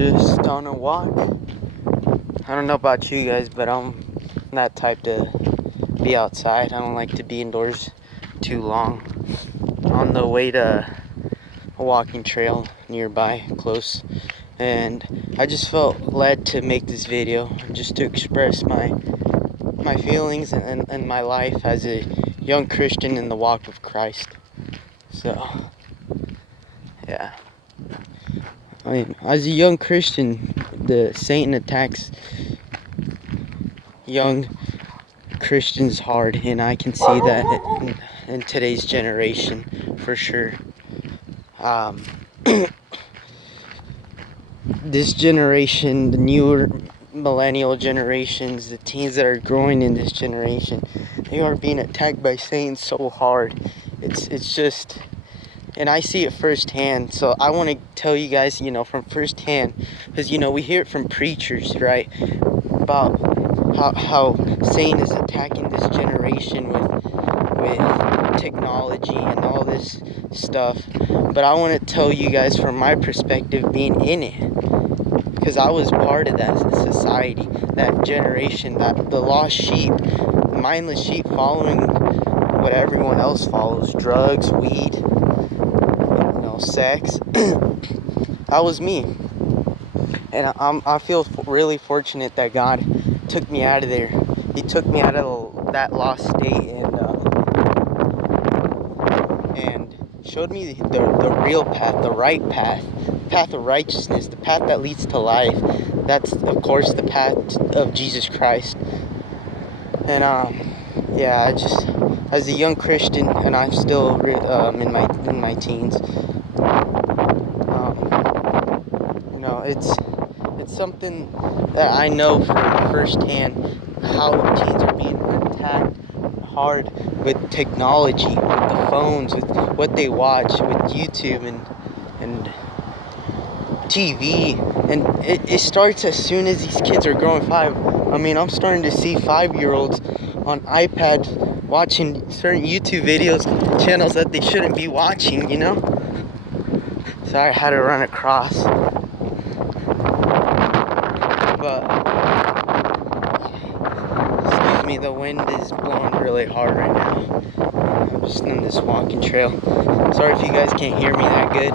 just on a walk. I don't know about you guys, but I'm that type to be outside. I don't like to be indoors too long. On the way to a walking trail nearby, close, and I just felt led to make this video just to express my feelings and my life as a young Christian in the walk of Christ. So, yeah. I mean, as a young Christian, Satan attacks young Christians hard, and I can see that in today's generation for sure. This generation, the newer millennial generations, the teens that are growing in this generation, they are being attacked by Satan so hard. It's just, and I see it firsthand. So I want to tell you guys, from firsthand, because we hear it from preachers, right, about how Satan is attacking this generation with technology and all this stuff. But I want to tell you guys from my perspective, being in it, because I was part of that society, that generation, that the lost sheep, mindless sheep following what everyone else follows: drugs, weed, sex. That was me, and I feel really fortunate that God took me out of there. He took me out of that lost state and showed me the real path, the right path, the path of righteousness, the path that leads to life. That's, of course, the path of Jesus Christ. And I just, as a young Christian, and I'm still in my teens, it's something that I know firsthand, how teens are being attacked hard with technology, with the phones, with what they watch, with YouTube and TV, and it starts as soon as these kids are growing 5. I mean, I'm starting to see 5-year-olds on iPads watching certain YouTube videos, channels that they shouldn't be watching, Sorry, I had to run across. But, excuse me, the wind is blowing really hard right now. I'm just on this walking trail. Sorry if you guys can't hear me that good.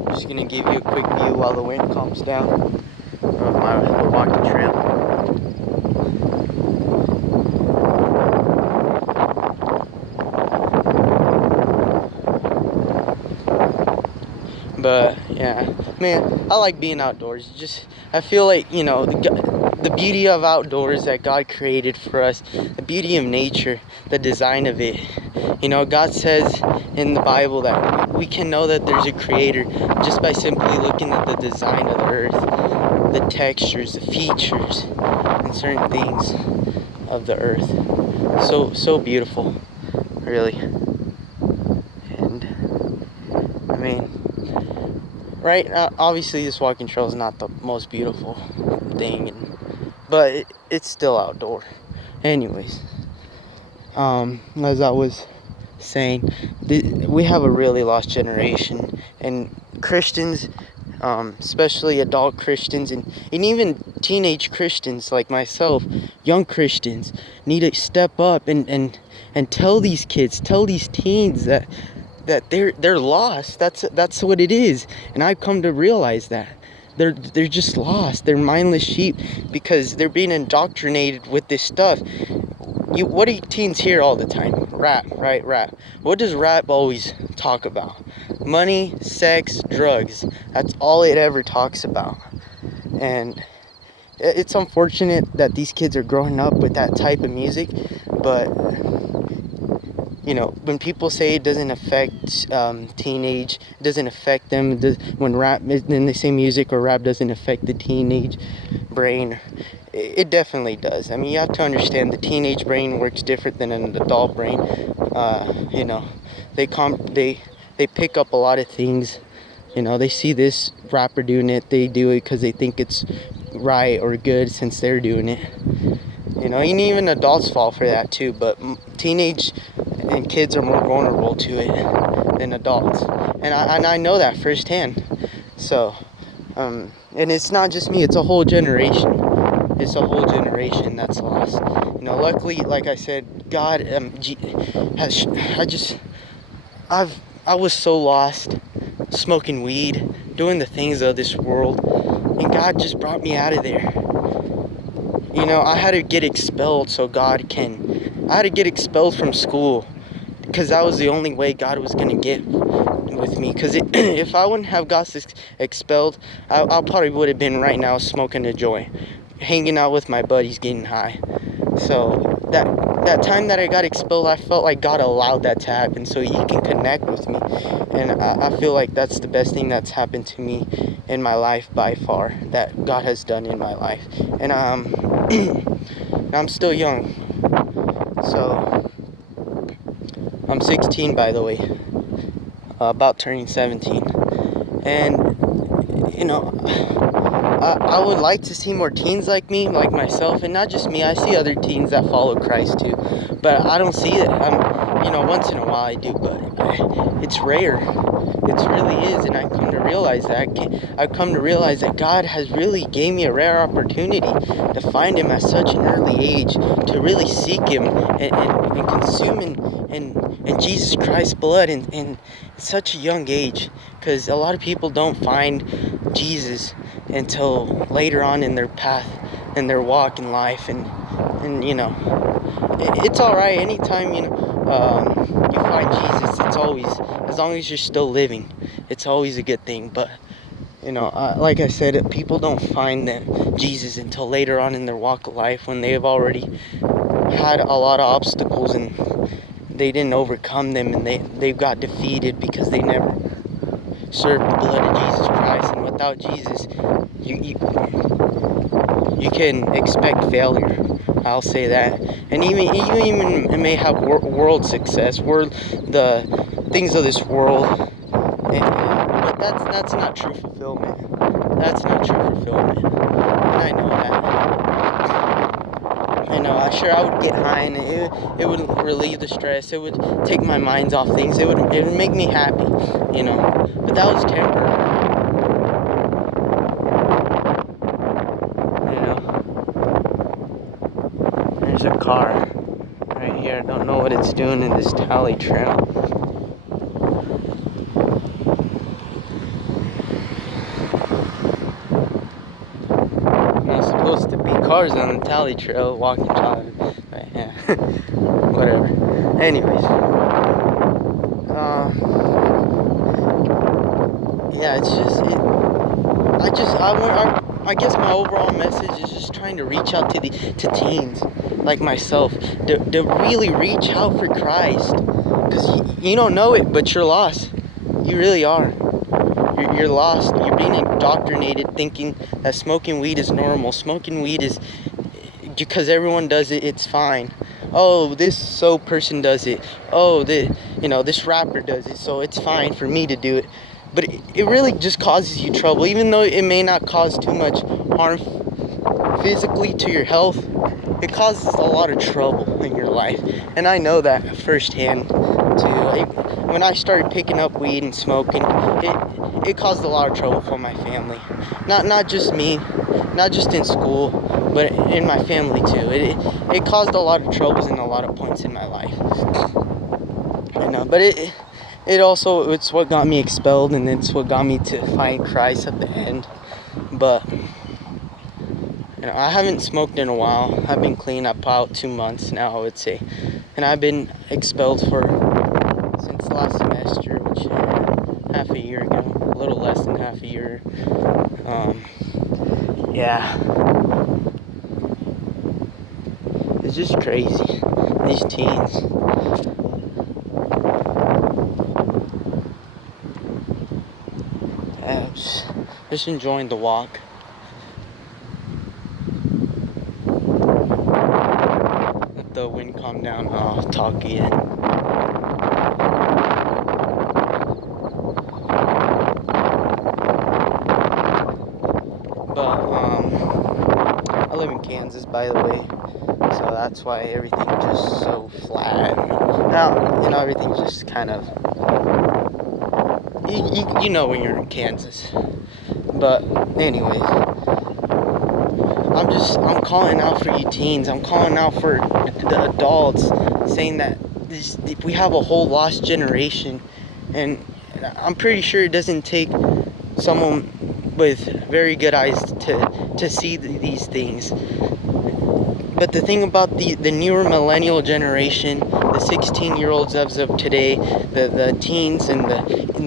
I'm just gonna give you a quick view while the wind calms down of my walking trail. But yeah, man, I like being outdoors. I feel like, the beauty of outdoors that God created for us, the beauty of nature, the design of it. God says in the Bible that we can know that there's a creator just by simply looking at the design of the earth, the textures, the features, and certain things of the earth. So beautiful, really. And I mean, right, obviously this walking trail is not the most beautiful thing, but it's still outdoor. Anyways, as I was saying, we have a really lost generation, and Christians, especially adult Christians, and even teenage Christians like myself, young Christians, need to step up and tell these kids, tell these teens that they're lost. That's what it is. And I've come to realize that they're just lost. They're mindless sheep because they're being indoctrinated with this stuff. What do teens hear all the time? Rap, right? Rap. What does rap always talk about? Money, sex, drugs. That's all it ever talks about. And it's unfortunate that these kids are growing up with that type of music, but when people say it doesn't affect teenage, it doesn't affect them, when they say music or rap doesn't affect the teenage brain, it definitely does. I mean, you have to understand the teenage brain works different than an adult brain. They pick up a lot of things. They see this rapper doing it, they do it because they think it's right or good since they're doing it. And even adults fall for that too, but teenage and kids are more vulnerable to it than adults, and I know that firsthand. So, and it's not just me; it's a whole generation. It's a whole generation that's lost. Luckily, like I said, God has. I was so lost, smoking weed, doing the things of this world, and God just brought me out of there. I had to get expelled so God can. I had to get expelled from school because that was the only way God was going to get with me. Because if I wouldn't have got expelled, I probably would have been right now smoking a joint, hanging out with my buddies, getting high. So that time that I got expelled, I felt like God allowed that to happen so He can connect with me. And I feel like that's the best thing that's happened to me in my life by far, that God has done in my life. And I'm still young. So I'm 16, by the way, about turning 17. And I would like to see more teens like me, like myself, and not just me. I see other teens that follow Christ too, but I don't see it. Once in a while I do, but it's rare. It really is, and I've come to realize that God has really gave me a rare opportunity to find Him at such an early age, to really seek Him and consume in Jesus Christ's blood in such a young age, because a lot of people don't find Jesus until later on in their path, in their walk in life, and it's all right anytime you find Jesus. It's always, as long as you're still living, it's always a good thing. But like I said, people don't find that Jesus until later on in their walk of life, when they have already had a lot of obstacles and they didn't overcome them, and they've got defeated because they never served the blood of Jesus Christ. And without Jesus, you can expect failure. I'll say that. And even you may have world success, the things of this world, but that's not true fulfillment. That's not true fulfillment, and I know that. Sure, I would get high, and it would relieve the stress. It would take my mind off things. It would make me happy, But that was temporary. There's a car right here. I don't know what it's doing in this tally trail. Not supposed to be cars on the tally trail, walking child. But yeah, whatever. Anyways, yeah, it's just I guess my overall message is just trying to reach out to teens like myself, to really reach out for Christ, because you don't know it, but you're lost. You really are. You're lost. You're being indoctrinated thinking that smoking weed is normal. Smoking weed is because everyone does it, it's fine. Oh, this person does it. Oh, this rapper does it, so it's fine for me to do it. But it really just causes you trouble, even though it may not cause too much harm physically to your health. It causes a lot of trouble in your life, and I know that firsthand too. When I started picking up weed and smoking, it caused a lot of trouble for my family. Not just me, not just in school, but in my family too. It caused a lot of troubles in a lot of points in my life. But it also, it's what got me expelled, and it's what got me to find Christ at the end. But I haven't smoked in a while. I've been clean up about 2 months now, I would say, and I've been expelled since last semester, which half a year ago, a little less than half a year. Yeah, it's just crazy, these teens. Yeah, just enjoying the walk. Let the wind calm down, I'll talk again. But I live in Kansas, by the way, so that's why everything's just so flat. Now, everything's just kind of, you know when you're in Kansas. But anyways, I'm calling out for you teens. I'm calling out for the adults, saying that we have a whole lost generation, and I'm pretty sure it doesn't take someone with very good eyes to see these things. But the thing about the newer millennial generation, the 16-year-olds as of today, the teens and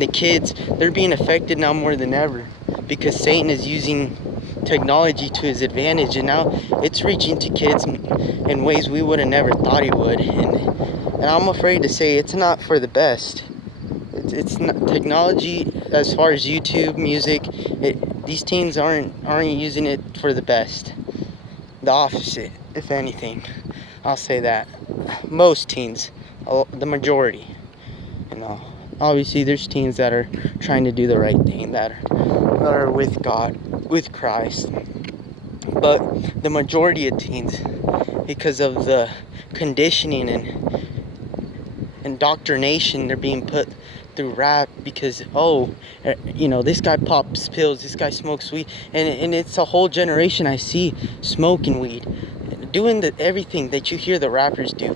the kids, they're being affected now more than ever, because Satan is using technology to his advantage, and now it's reaching to kids in ways we would have never thought it would. And I'm afraid to say it's not for the best. It's not technology as far as YouTube, music. These teens aren't using it for the best. The opposite, if anything. I'll say that. Most teens, the majority, obviously there's teens that are trying to do the right thing, that are with God, with Christ. But the majority of teens, because of the conditioning and indoctrination they're being put through rap, because this guy pops pills, this guy smokes weed, and it's a whole generation I see smoking weed, doing everything that you hear the rappers do.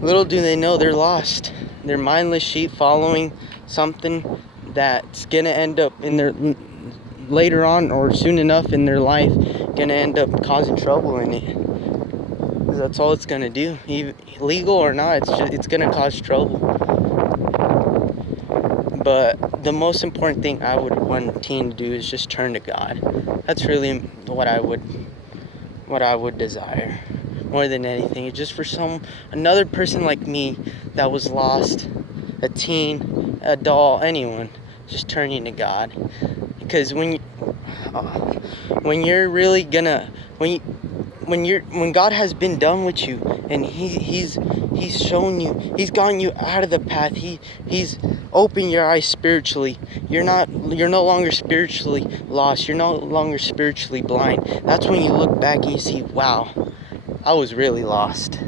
Little do they know they're lost. They're mindless sheep following something that's gonna end up in their later on or soon enough in their life gonna end up causing trouble in it. That's all it's gonna do, legal or not. It's gonna cause trouble. But the most important thing I would want a teen to do is just turn to God. That's really what I would desire more than anything. It's just for another person like me that was lost, a teen, adult, anyone, just turning to God. Because when you're really gonna, when God has been done with you, and he's shown you, he's gotten you out of the path, he's opened your eyes spiritually, you're no longer spiritually lost, you're no longer spiritually blind. That's when you look back and you see, wow, I was really lost.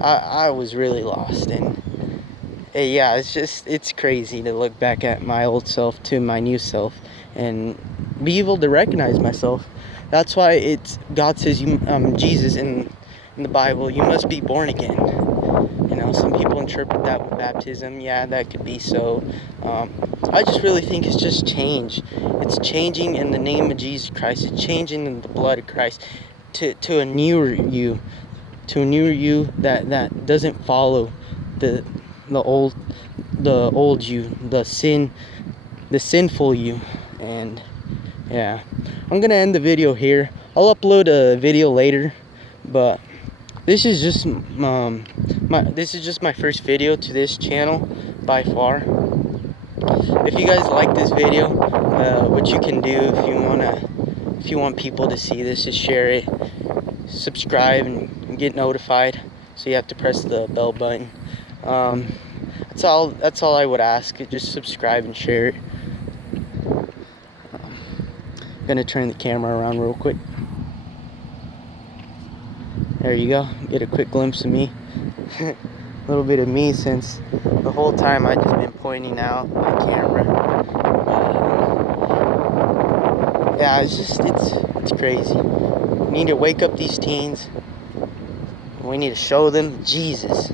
I was really lost. And yeah, it's crazy to look back at my old self to my new self and be able to recognize myself. That's why God says, Jesus in the Bible, you must be born again. Some people interpret that with baptism. Yeah, that could be so. I just really think it's just change. It's changing in the name of Jesus Christ. It's changing in the blood of Christ to a newer you, that doesn't follow the old you, the sinful you. And yeah, I'm gonna end the video here. I'll upload a video later, but this is just my first video to this channel by far. If you guys like this video, what you can do if you want people to see this, is share it, subscribe, and get notified. So you have to press the bell button. That's all I would ask. Just subscribe and share it. I'm gonna turn the camera around real quick. There you go. Get a quick glimpse of me. A little bit of me, since the whole time I've just been pointing out my camera. Yeah, it's crazy. We need to wake up these teens. We need to show them Jesus.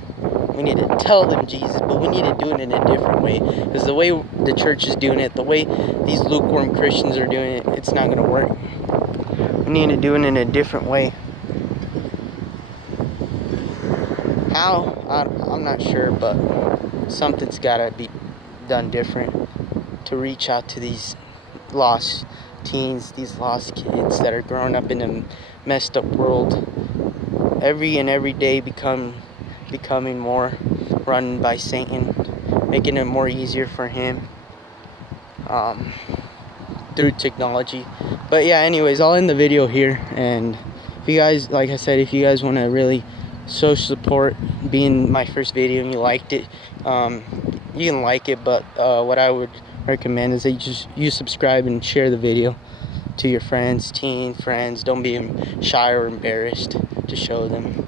We need to tell them Jesus, but we need to do it in a different way. Because the way the church is doing it, the way these lukewarm Christians are doing it, it's not going to work. We need to do it in a different way. How? I'm not sure, but something's got to be done different to reach out to these lost teens, these lost kids that are growing up in a messed up world. Every day becoming more run by Satan, making it more easier for him through technology. But yeah, anyways, I'll end the video here. And if you guys, like I said, if you guys want to really show support, being my first video and you liked it, you can like it, but what I would recommend is that you subscribe and share the video to your friends, teen friends. Don't be shy or embarrassed. to show them.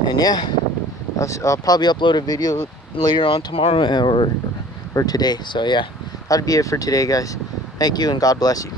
And yeah, I'll probably upload a video later on tomorrow or today. So yeah, that'll be it for today, guys. Thank you and God bless you.